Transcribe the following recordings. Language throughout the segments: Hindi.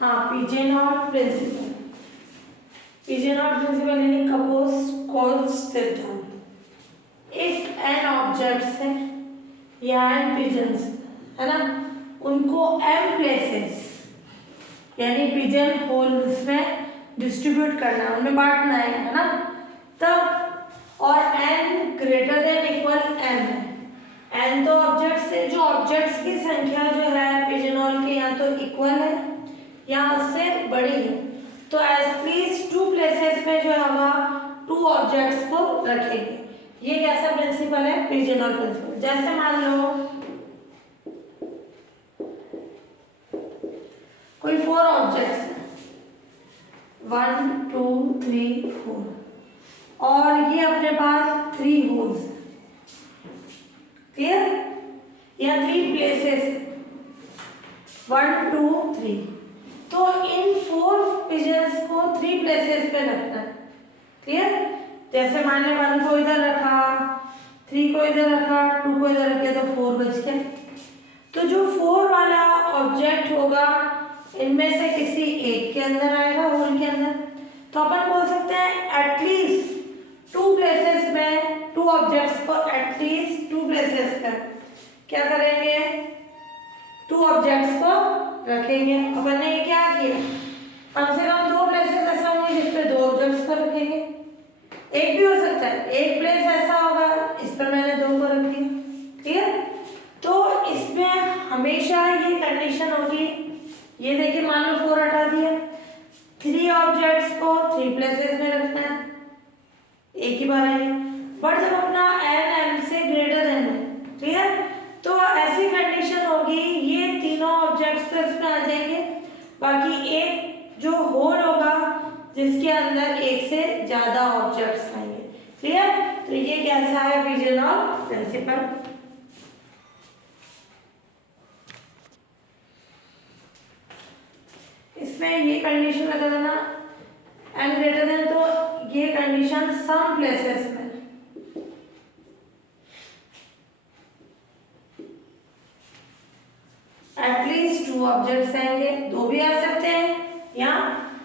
हाँ, पिजेनॉट प्रिंसिपल। पिजेनॉट प्रिंसिपल यानी कपोस सिद्धांत। इफ एन ऑब्जेक्ट्स है या एन पिजन्स है ना, उनको एम प्लेसेस यानी पिजन होल्स में डिस्ट्रीब्यूट करना है, उनमें बांटना है ना, तब और N greater than equal M है। एन तो ऑब्जेक्ट्स है, जो ऑब्जेक्ट्स की संख्या जो है पिजनॉल के या तो इक्वल है या उससे बड़ी है, तो एटलीस्ट 2 प्लेसेस में जो है वह 2 ऑब्जेक्ट्स को रखेंगे। ये कैसा प्रिंसिपल है? पिजनॉल प्रिंसिपल। जैसे मान लो कोई 4 ऑब्जेक्ट्स हैं, 1 2 3 4, और ये अपने पास 3 होल्स, क्लियर, या 3 प्लेसेस 1 2 3, तो इन 4 पिजन्स को 3 प्लेसेस पे रखना है, क्लियर। जैसे मान लो 1 को इधर रखा, 3 को इधर रखा, 2 को इधर रखे, तो 4 बच गए। तो जो 4 वाला ऑब्जेक्ट होगा इनमें से किसी एक के अंदर आएगा, होल के अंदर, तो अपन बोल सकते हैं एटलीस्ट 2 प्लेसेस में 2 ऑब्जेक्ट्स को एटलीस्ट 2 प्लेसेस पर क्या करेंगे, 2 ऑब्जेक्ट्स को रखेंगे। अपन ने क्या किया, कम से कम 2 प्लेसेस ऐसा होंगे जिस पे 2 ऑब्जेक्ट्स को रखेंगे। एक भी हो सकता है, एक प्लेस ऐसा होगा इस पर मैंने 2 को रख दिया, क्लियर। तो इसमें हमेशा ये कंडीशन होगी, ये देखिए मान लो 4 हटा दिया, 3 ऑब्जेक्ट्स को 3 प्लेसेस में रखना है, एक ही बार आएंगे। बट जब अपना एन एम से ग्रेटर देन है, क्लियर, तो ऐसी कंडीशन होगी ये तीनों ऑब्जेक्ट्स तो इसमें आ जाएंगे, बाकी एक जो होल होगा जिसके अंदर एक से ज्यादा ऑब्जेक्ट्स आएंगे, क्लियर। तो ये कैसा है पिजनॉल प्रिंसिपल। इसमें ये कंडीशन लगा देना एन ग्रेटर देन, तो ये कंडीशन सम प्लेसेस में एटलीस्ट 2 ऑब्जेक्ट्स आएंगे, 2 भी आ सकते हैं या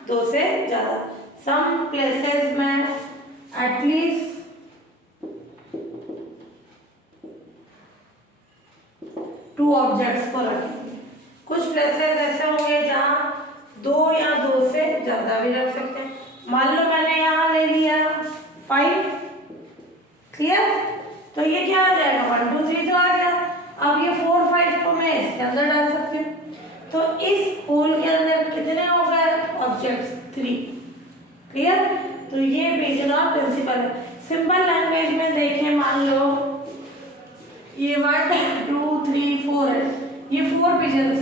2 से ज्यादा। सम प्लेसेस में एटलीस्ट 2 ऑब्जेक्ट्स को रखेंगे। कुछ प्लेसेस ऐसे होंगे जहां 2 या 2 से ज्यादा भी रख सकते हैं। मान लो मैंने यहाँ ले लिया 5, क्लियर, तो ये क्या आ जाएगा 1 2 3 तो आ गया। अब ये 4 5 को मैं इसके अंदर डाल सकती हूँ, तो इस होल के अंदर कितने हो गए ऑब्जेक्ट्स, 3, क्लियर। तो ये पिजनॉल प्रिंसिपल है। सिंपल लैंग्वेज में देखिए, मान लो ये 1 2 3 4 है, ये 4 पिजन्स,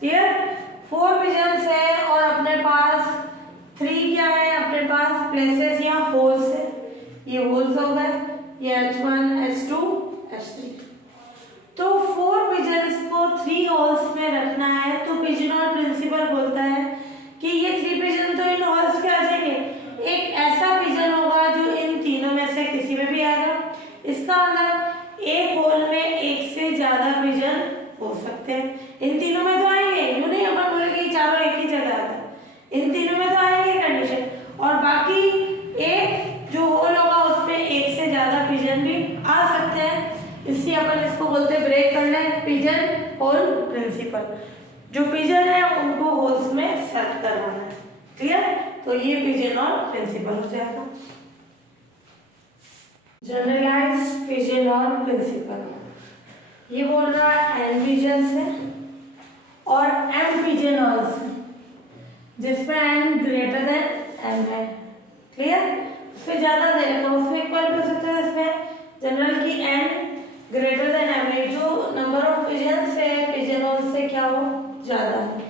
क्लियर, 4 पिजन्स है और अपने पास 3 क्या है, अपने पास प्लेसेस या होल्स है। ये होल्स हो गए, ये H1 H2 H3। तो 4 पिजन्स को 3 होल्स में रखना है, तो पिजनॉल प्रिंसिपल बोलता है कि ये 3 पिजन तो इन होल्स के आ जाएंगे, एक ऐसा पिजन होगा जो इन तीनों में से किसी में भी आएगा। इसका मतलब एक होल में एक से ज्यादा पिजन हो सकते हैं। इन तीनों में तो आएंगे, यूं नहीं अपन बोलेंगे चारों एक ही जगह आते हैं, इन तीनों में तो आएंगे कंडीशन, और बाकी एक जो होल होगा उसमें एक से ज्यादा पिजन भी आ सकते हैं। इसलिए अपन इसको बोलते हैं ब्रेक करना है, पिजन होल प्रिंसिपल। जो पिजन है उनको होल्स में सेट करवाना है, क्लियर। तो ये पिजनॉल प्रिंसिपल हो जाएगा। जनरलाइज्ड पिजनॉल प्रिंसिपल, ये बोल रहा है एन पिजन्स है और एम पिजनॉल्स है जिसमें एन ग्रेटर देन एम है, क्लियर। उसमें ज्यादा दे रखा, उसमें इक्वल कर सकते हैं, इसमें जनरल की एन ग्रेटर देन एम है, जो नंबर ऑफ पिजन्स है पिजनॉल्स से क्या हो ज्यादा है।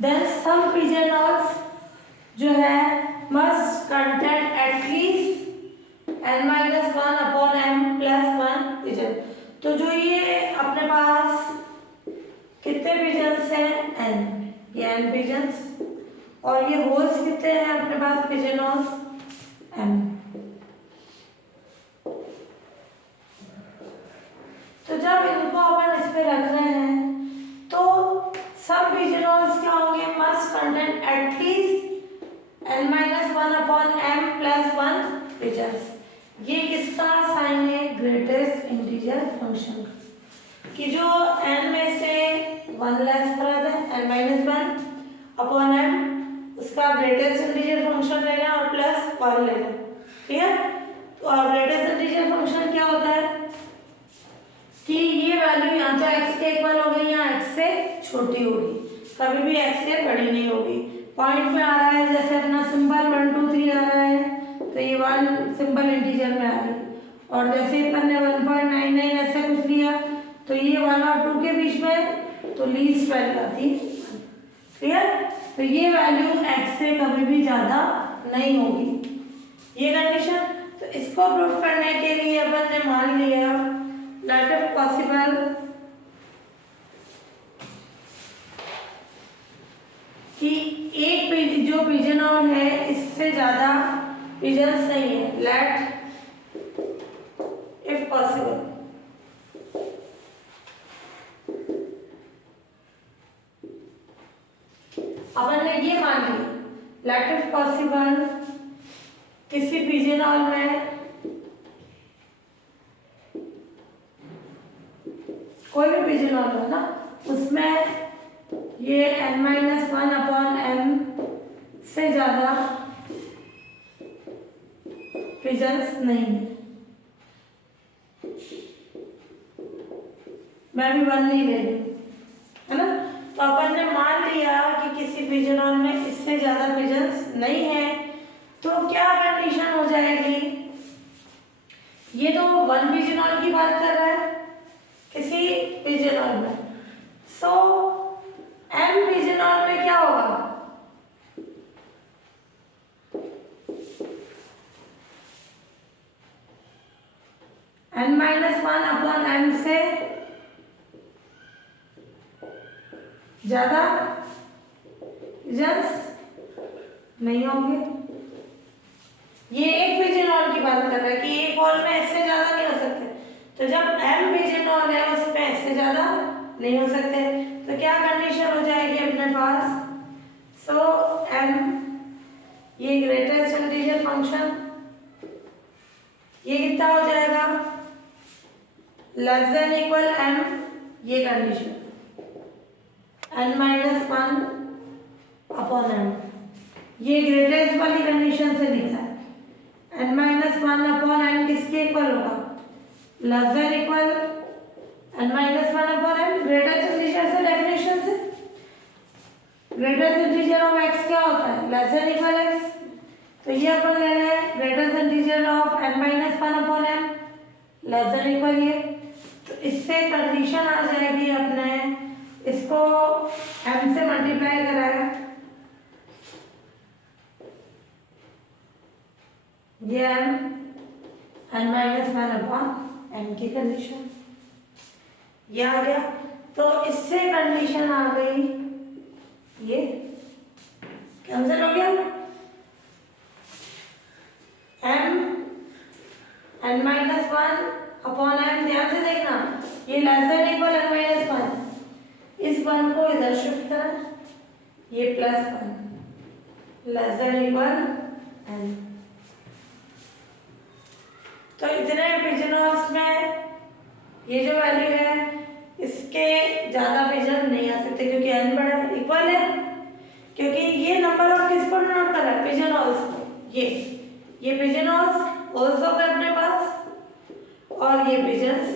देन सम पिजनॉल्स जो है must contain at least n-1 upon m+1 pigeon. तो जो ये अपने पास कितने पिजन्स हैं, n, ये n पिजन्स, और ये होल्स कितने हैं अपने पास पिजनॉल्स, m। तो जब इनको अपन इस पे रख रहे हैं तो फंक्शन का कि जो n में से 1 लेस करा था n-1 अपॉन m, उसका ग्रेटेस्ट इंटीजर फंक्शन लेना और प्लस 1 लेना। ठीक है, तो अब ग्रेटेस्ट इंटीजर फंक्शन क्या होता है कि ये वैल्यू या तो x के इक्वल होगी या x से छोटी होगी, कभी भी x से बड़ी नहीं होगी। पॉइंट में आ रहा है, जैसे अपना सिंबल 1 2 3 आ रहा है तो ये 1 सिंबल इंटीजर में आ रही है, और जैसे अपन ने 1.99 ऐसे कुछ लिया तो ये 1 और 2 के बीच में तो लीस्ट वैल्यू आती है। क्लियर, तो ये वैल्यू x से कभी भी ज़्यादा नहीं होगी, ये कंडीशन। तो इसको प्रूफ करने के लिए अपन ने मान लिया लेट इफ पॉसिबल कि एक जो पिजनहॉल है इससे ज़्यादा पिजन्स नहीं है, लेट इफ पॉसिबल अपन ने ये मान लिया लेट इफ पॉसिबल किसी पिजनहॉल में कोई भी पिजनहॉल हो ना, उसमें ये n-1 अपॉन m से ज़्यादा पिजन्स नहीं है। मैं भी 1 नहीं ले रही, है ना। तो अपन ने मान लिया कि किसी पिजनहॉल में इससे ज़्यादा पिजन्स नहीं है, तो क्या कंडीशन हो जाएगी। ये तो 1 पिजनहॉल की बात कर रहा है किसी पिजनहॉल में, सो m पिजनहॉल में क्या होगा, n-1 अपॉन m से ज़्यादा पिजन्स नहीं होंगे। ये एक पिजनहॉल की बात कर रहा है कि एक हॉल में इससे ज़्यादा नहीं हो सकते, तो जब m पिजनहॉल है उसमें इससे ज़्यादा नहीं हो सकते, तो क्या कंडीशन हो जाएगी अपने पास, सो m ये ग्रेटेस्ट इंटीजर फंक्शन ये कितना हो जाएगा, लेस देन इक्वल m, ये कंडीशन n-1 अपॉन m, ये ग्रेटेस्ट वाली कंडीशन से लिखा है। n-1 अपॉन m किसके इक्वल होगा, less than equal n-1 upon m, greatest integer से डेफिनेशन से ग्रेटेस्ट इंटीजर ऑफ x क्या होता है, लेस देन इक्वल x, तो ये अपन ले रहे हैं greatest integer of n-1 upon m less than equal ये, तो इससे कंडीशन आ जाएगी अपने इसको m से मल्टीप्लाई कराया, ये n-1 अपॉन m की कंडीशन ये आ गया। तो इससे कंडीशन आ गई, ये कैंसिल हो गया, n-1 अपॉन m, ध्यान से देखना ये लेस देन इक्वल n-1, इस 1 को इधर शिफ्ट करा, ये plus 1 less than equal n। तो इतने पिजनहॉल्स में ये जो वैल्यू है इसके ज़्यादा पिजन नहीं आ सकते क्योंकि n बड़ा इक्वल है, क्योंकि ये नंबर ऑफ किसको डिनोट कर रहा है, पिजनहॉल्स को। ये पिजनहॉल्स ऑल्सो के अपने पास, और ये पिजन्स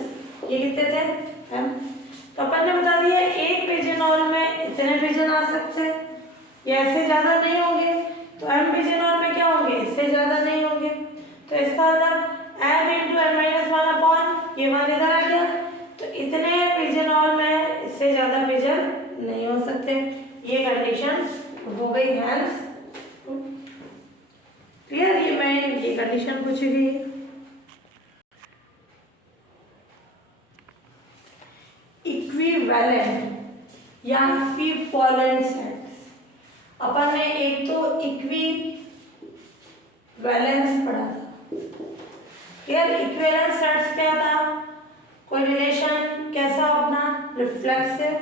ये कितने थे m, तो अपन ने बता दिया एक पिजनहॉल में इतने पिजन आ सकते हैं, ये ऐसे ज़्यादा नहीं होंगे, तो m पिजनहॉल में क्या होंगे, इससे ज़्यादा नहीं होंगे, तो इसका मतलब m इंटू n-1 अपॉन ये 1 इधर आ गया, तो इतने पिजनहॉल में इससे ज़्यादा पिजन नहीं हो सकते, ये कंडीशन हो गई हेल्स क्लियर। ये मैं ये कंडीशन पूछी गई है। इक्विवेलेंट या इक्विवेलेंट सेट्स, अपन ने एक तो इक्विवेलेंस पढ़ा था, यार इक्विवेलेंट सेट्स क्या था, कोई रिलेशन कैसा अपना रिफ्लेक्सिव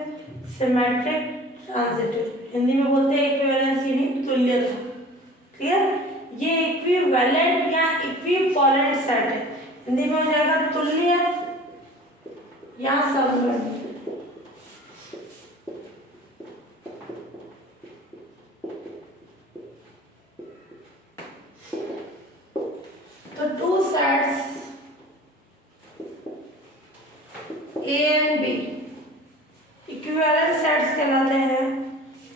सिमेट्रिक ट्रांजिटिव, हिंदी में बोलते हैं इक्विवेलेंस यानी तुल्यता। क्लियर, ये इक्विवेलेंट या इक्विवेलेंट सेट है, हिंदी में हो जाएगा तुल्य या सबवर्टेड। तो two sets A and B equivalent sets कहलाते हैं।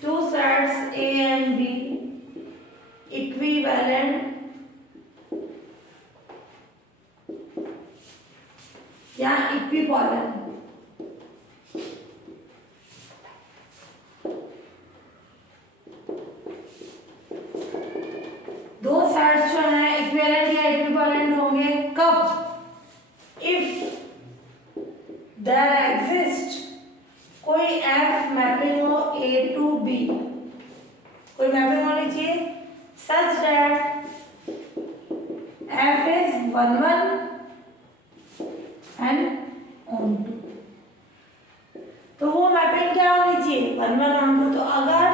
Two sets A and B equivalent या इक्विपोलेंट। दो सेट्स जो हैं इक्विवेलेंट या इक्विपोलेंट होंगे कब? इफ देयर एग्जिस्ट कोई एफ मैपिंग हो ए टू बी, कोई मैपिंग होनी चाहिए such that F is 1 1 and onto. तो वो मैपिंग क्या होनी चाहिए 1 1 ऑन टू। तो अगर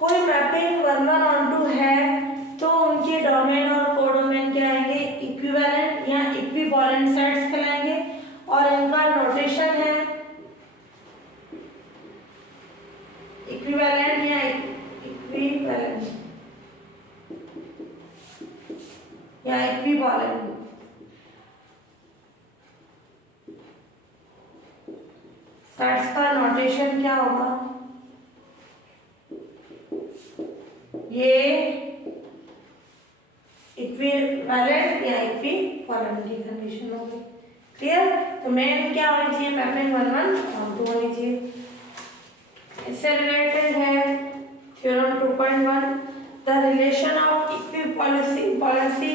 कोई मैपिंग 1 1 ऑन टू है तो उनके डोमेन और कोडोमेन क्या आएंगे? इक्विवेलेंट या इक्विपोलेंट सेट्स कहलाएंगे। और इनका नोटेशन है इक्विवेलेंट या इक्विवेलेंट या इक्विपोलेंट। सेट्स का नोटेशन क्या होगा? ये इक्विवेलेंट या इक्विपोलेंट की कंडीशन होगी। क्लियर? तो मेन क्या होनी चाहिए? मैपिंग 1 1 ऑन टू होनी चाहिए। इससे रिलेटेड है theorem 2.1 the relation of equipollency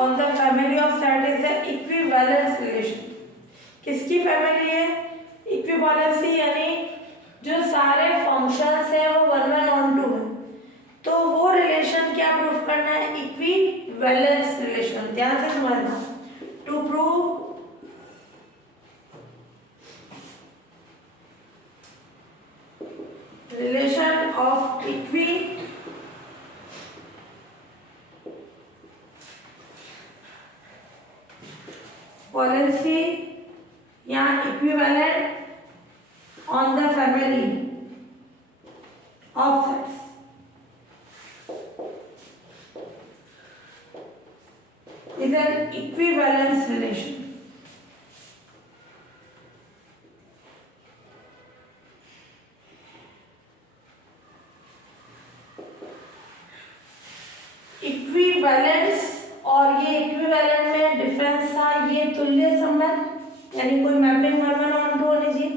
on the family of set is the equivalence relation. किसकी फैमिली है? इक्विपोलेंसी यानी जो सारे फंक्शंस है वो 1 1 ऑन टू है। तो वो रिलेशन क्या प्रूफ करना है? Equivalence relation. ध्यान से समझना। To prove relation of equivalency या equivalent on the family of sets is an equivalence relation। Equivalence और ये इक्विवेलेंट में डिफरेंस था, ये तुल्य संबंध यानी कोई मैपिंग 1 1 ऑन टू होनी चाहिए।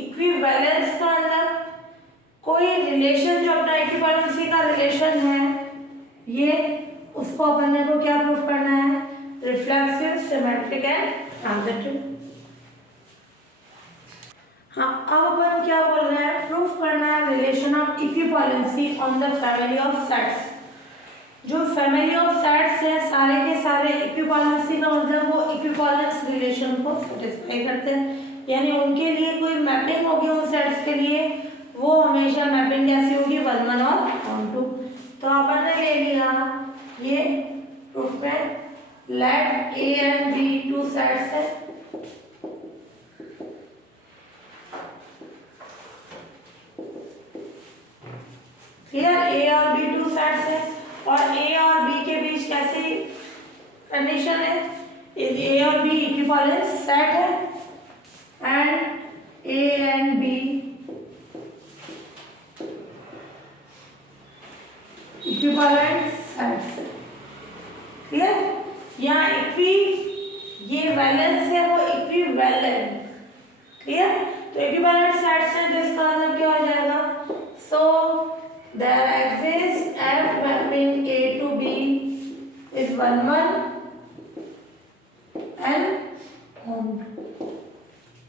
इक्विवेलेंस का अंदर कोई रिलेशन जो अपना इक्विवेलेंसी का रिलेशन है ये उसको अपन को क्या प्रूफ करना है? Reflexive, symmetric and transitive. हाँ, अब अपन क्या बोल रहे हैं? प्रूफ करना है relation of equivalency on the family of sets. जो फैमिली ऑफ सेट्स है सारे के सारे इक्विवेलेंसी का मतलब वो इक्विवेलेंस रिलेशन को सेटिस्फाई करते हैं, यानी उनके लिए कोई मैपिंग होगी उन सेट्स के लिए वो हमेशा मैपिंग कैसी होगी? 1 1 और ऑन टू। तो अपन ने ले लिया ये प्रूफ में let A and B two sets है। क्लियर? ए और बी टू सेट्स है और ए और बी के बीच कैसी कंडीशन है? ए और बी इक्विवेलेंस सेट है and A and B equivalent sets. Clear? यहाँ ये वैलेंस है वो इक्विवेलेंट। क्लियर? तो इक्विवेलेंट सेट्स है तो इसका मतलब क्या हो जाएगा? सो there exists f mapping a to b is 1 1 and on 2।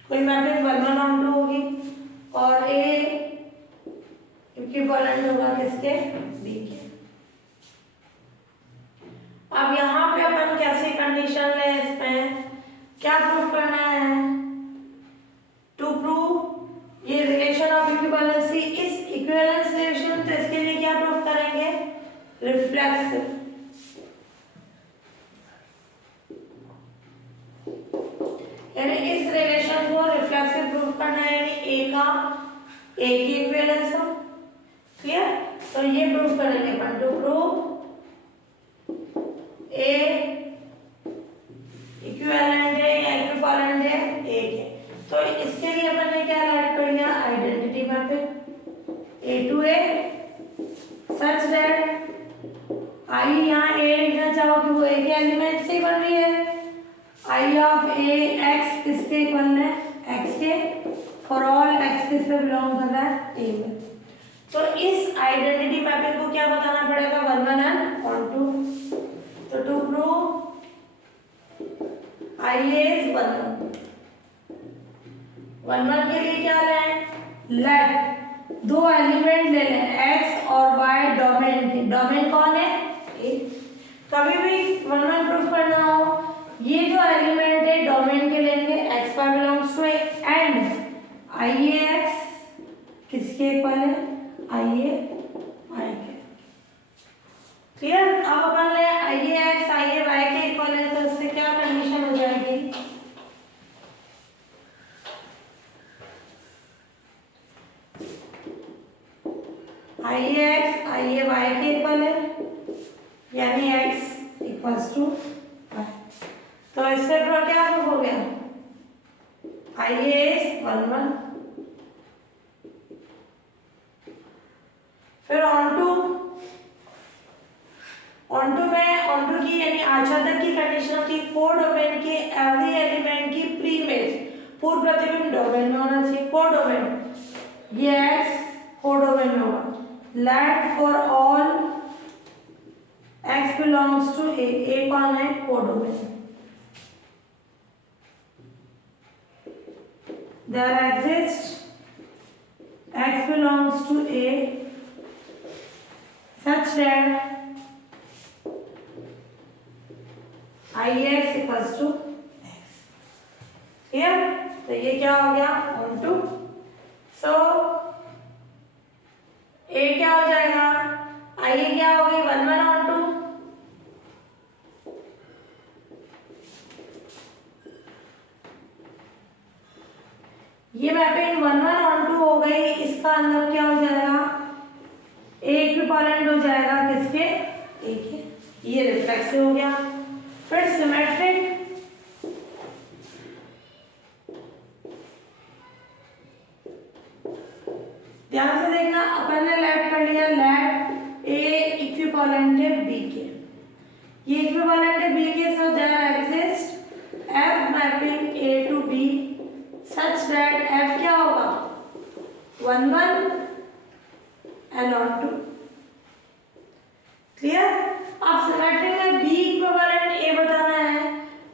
कोई मैपिंग 1 1 on 2 होगी और a इक्विवेलेंट होगा किसके? b के। अब यहाँ पे अपन कैसी कंडीशन ले? इसमें क्या प्रूफ करना है? टू प्रूव ये रिलेशन ऑफ इक्विवेलेंसी इस इक्विवेलेंस रिलेशन, तो इसके लिए क्या प्रूफ करेंगे? रिफ्लेक्सिव। यानी इस रिलेशन को ए की इक्विवेलेंस हो। क्लियर? तो ये प्रूफ करेंगे अपन, टू प्रूव ए इक्विवेलेंट है या इक्विवेलेंट है ए के। तो इसके लिए अपन ने क्या राइट कर लिया, identity mapping A to A such that I, यहाँ ए लिखना चाहो कि वो ए के एलिमेंट से बन रही है, आई ऑफ ए एक्स किसके इक्वल है, एक्स के, फॉर ऑल एक्स किस पे बिलोंग कर रहा है, ए में। तो इस आइडेंटिटी मैपिंग को क्या बताना पड़ेगा, 1 1 एंड 1 2। तो टू प्रूव आई इज 1 1 के लिए क्या लें, लेट दो एलिमेंट ले लें एक्स और वाई डोमेन के, डोमेन कौन है, ए। कभी भी 1 1 प्रूफ करना हो, ये जो एलिमेंट है डोमेन के लेंगे, x y belongs to A and I A x किसके इक्वल है, आई ए वाई के। क्लियर? अब अपन ले I A x I A y के इक्वल है, तो उससे क्या कंडीशन हो जाएगी, I A x I A y के इक्वल है, यानी एक्स इक्वल्स टू वाई। तो इससे क्या प्रूफ हो गया, आई ए इज 1 1। फिर ऑन टू में की यानी आच्छादक की कंडीशन होती है, कोर डोमेन के एवरी एलिमेंट की प्री इमेज पूर्व प्रतिबिंब डोमेन में होना चाहिए, कोर डोमेन, ये एक्स कोर डोमेन में होगा, let for all x belongs to A, A कौन है, core domain, there exists x belongs to a such that ix equals to x। Clear? तो ये क्या हो गया, ऑन टू। सो a क्या हो जाएगा, आई क्या होगी, 1 1 ऑन टू, ये मैपिंग 1 1 ऑन टू हो गई। इसका मतलब क्या हो जाएगा, ए इक्विवेलेंट हो जाएगा किसके, ए के, ये रिफ्लेक्सिव हो गया। फिर सिमेट्रिक, ध्यान से देखना, अपन ने लेट कर लिया, लेट ए इक्विवेलेंट है बी के, ये इक्विवेलेंट है बी के, so there exist f mapping A to B such that f क्या होगा, 1 1 and on 2। क्लियर? अब सिमेट्रिक में b इक्विवेलेंट a बताना है,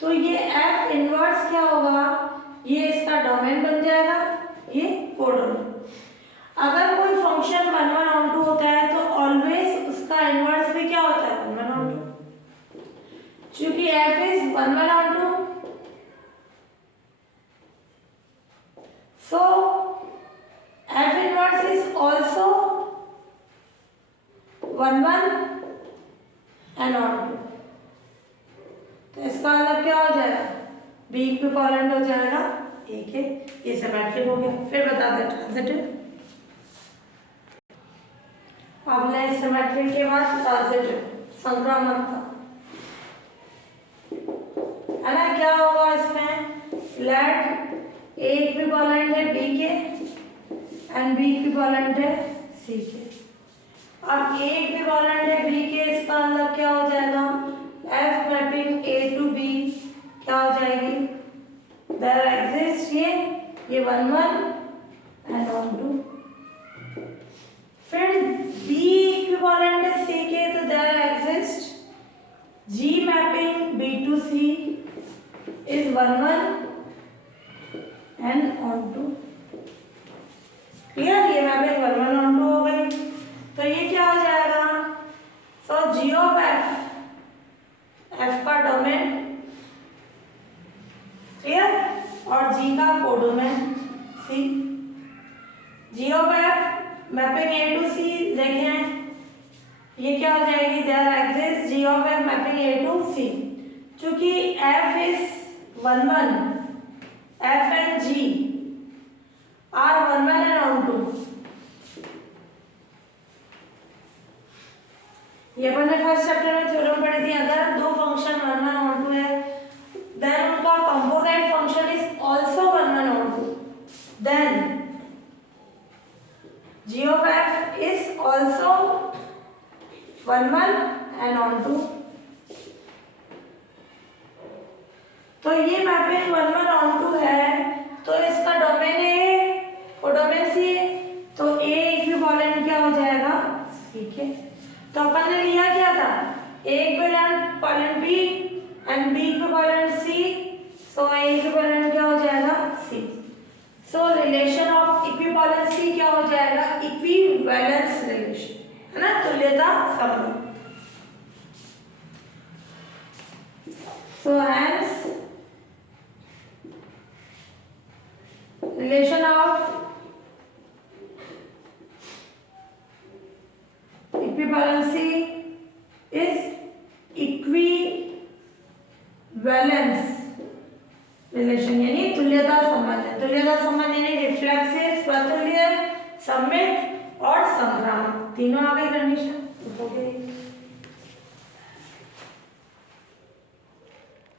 तो ये f इनवर्स क्या होगा, ये इसका डोमेन बन जाएगा, ये कोडोमेन। अगर कोई फंक्शन 1 1 on 2 होता है तो ऑलवेज उसका इनवर्स भी क्या होता है, 1 1 on 2। क्योंकि f is 1 1 on 2, so f inverse is also 1 1 and on 2। तो इसका मतलब क्या हो जाएगा, b इक्विवेलेंट हो जाएगा a के, ये सिमेट्रिक हो गया। फिर बता दे ट्रांजिटिव, अब ले सिमेट्रिक के बाद ट्रांजिटिव, संक्रामकता है ना, क्या होगा इसमें, लेट ए इक्विवेलेंट है बी के एंड बी इक्विवेलेंट है सी के। अब ए इक्विवेलेंट है बी के, इसका मतलब क्या हो जाएगा, f mapping A to B क्या हो जाएगी, देयर एग्जिस्ट ये 1 1 एंड ऑन 2। फिर बी इक्विवेलेंट है सी के, तो there exist g mapping B to C is 1 1 and on 2। Clear? ये मैपिंग 1 1 on 2 हो गई। तो ये क्या हो जाएगा, so G of F, F का डोमेन, क्लियर, और जी का codomain C. G of F mapping A to C देखें, ये क्या हो जाएगी, there exist G of F mapping A to C. चूंकि F is 1 1, f and g are 1 1 and on 2, ये अपन ने फर्स्ट चैप्टर में थ्योरम पढ़ी थी, अगर दो फंक्शन 1 1 और 2 है देन उनका कंपोनेंट फंक्शन इज आल्सो 1 1 और 2, then g of f is also 1 1 and on 2। तो ये मैपिंग 1 1 on 2 है, तो इसका डोमेन ए और डोमेन सी है, तो ए इक्विवेलेंट क्या हो जाएगा, ठीक है। तो अपन ने लिया क्या था, A equivalent B and B equivalent C, so A equivalent क्या हो जाएगा, C. So relation of equivalency क्या हो जाएगा, इक्विवेलेंस रिलेशन, है ना, तुल्यता संबंध। So hence relation of equivalency is equivalence relation, यानी तुल्यता संबंध है। तुल्यता संबंध यानी रिफ्लेक्सिव, स्वतुल्य, सममित और संक्रामक, तीनों आ गई कंडीशन, हो गई।